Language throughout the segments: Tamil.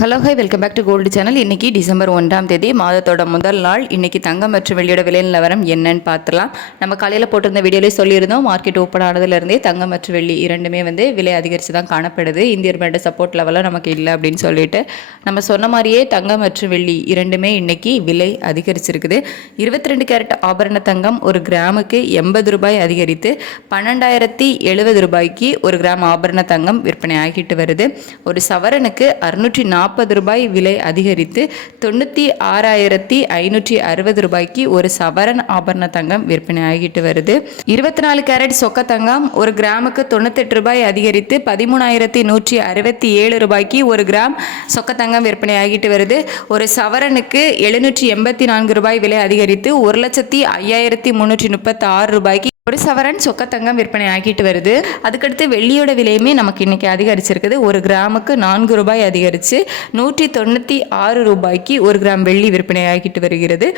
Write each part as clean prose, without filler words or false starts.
Hello hi welcome back to gold channel. இன்றைக்கி டிசம்பர் 1ஆம் தேதி மாதத்தோட முதல் நாள். இன்றைக்கி தங்கம் மற்றும் வெள்ளியோட விலை நிலவரம் என்னன்னு பார்த்துலாம். நம்ம காலையில் போட்டிருந்த வீடியோலேயே சொல்லியிருந்தோம், மார்க்கெட் ஓப்பன் ஆனதுலேருந்தே தங்கம் மற்றும் வெள்ளி இரண்டுமே விலை அதிகரித்து தான் காணப்படுது. இந்திய ரூபாயோட சப்போர்ட் லெவலில் நமக்கு இல்லை அப்படின்னு சொல்லிட்டு நம்ம சொன்ன மாதிரியே தங்கம் மற்றும் வெள்ளி இரண்டுமே இன்றைக்கி விலை அதிகரிச்சிருக்குது. 22 கேரட் ஆபரண தங்கம் ஒரு கிராமுக்கு 80 ரூபாய் அதிகரித்து 12,070 ரூபாய்க்கு ஒரு கிராம் ஆபரண தங்கம் விற்பனை ஆகிட்டு வருது. ஒரு சவரனுக்கு 640 ரூபாய் விலை அதிகரித்து 96,560 ரூபாய்க்கு ஒரு சவரன் ஆபரண தங்கம் விற்பனை ஆகிட்டு வருது. 24 கேரட் சொக்க தங்கம் ஒரு கிராமுக்கு 98 ரூபாய் அதிகரித்து 13,167 ரூபாய்க்கு ஒரு கிராம் சொக்க தங்கம் விற்பனை ஆகிட்டு வருது. ஒரு சவரனுக்கு 784 ரூபாய் விலை அதிகரித்து 1,05,336 ரூபாய்க்கு ஒரு சவரன் சொக்க தங்கம் விற்பனை ஆகிட்டு வருது. அதுக்கடுத்து வெள்ளியோட விலையுமே நமக்கு இன்னைக்கு அதிகரிச்சிருக்குது. ஒரு கிராமுக்கு 4 ரூபாய் அதிகரித்து 196 ரூபாய்க்கு ஒரு கிராம் வெள்ளி விற்பனை ஆகிட்டு வருகிறது.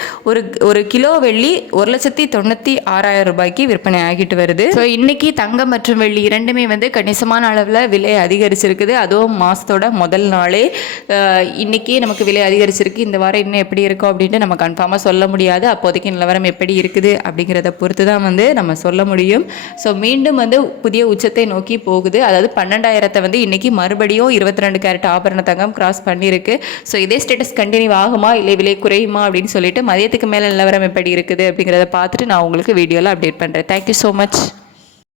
ஒரு கிலோ வெள்ளி 1,96,000 ரூபாய்க்கு விற்பனை ஆகிட்டு வருது. ஸோ இன்னைக்கு தங்கம் மற்றும் வெள்ளி இரண்டுமே கணிசமான அளவில் விலை அதிகரிச்சிருக்குது. அதுவும் மாதத்தோட முதல் நாளே இன்னைக்கு நமக்கு விலை அதிகரிச்சிருக்கு. இந்த வாரம் இன்னும் எப்படி இருக்கும் அப்படின்ட்டு நம்ம கன்ஃபார்மாக சொல்ல முடியாது. அப்போதைக்கு நிலவரம் எப்படி இருக்குது அப்படிங்கிறத பொறுத்து தான் நம்ம சொல்ல முடியும். ஸோ மீண்டும் புதிய உச்சத்தை நோக்கி போகுது. அதாவது 12,000 இன்னைக்கு மறுபடியும் 22 கேரட் ஆபரண தங்கம் கிராஸ் பண்ணியிருக்கு. ஸோ இதே ஸ்டேட்டஸ் கண்டினியூ ஆகுமா இல்லை விலை குறையுமா அப்படின்னு சொல்லிட்டு மதியத்துக்கு மேலே நிலவரம் எப்படி இருக்குது அப்படிங்கிறத பார்த்துட்டு நான் உங்களுக்கு வீடியோவில் அப்டேட் பண்ணுறேன். Thank you so much.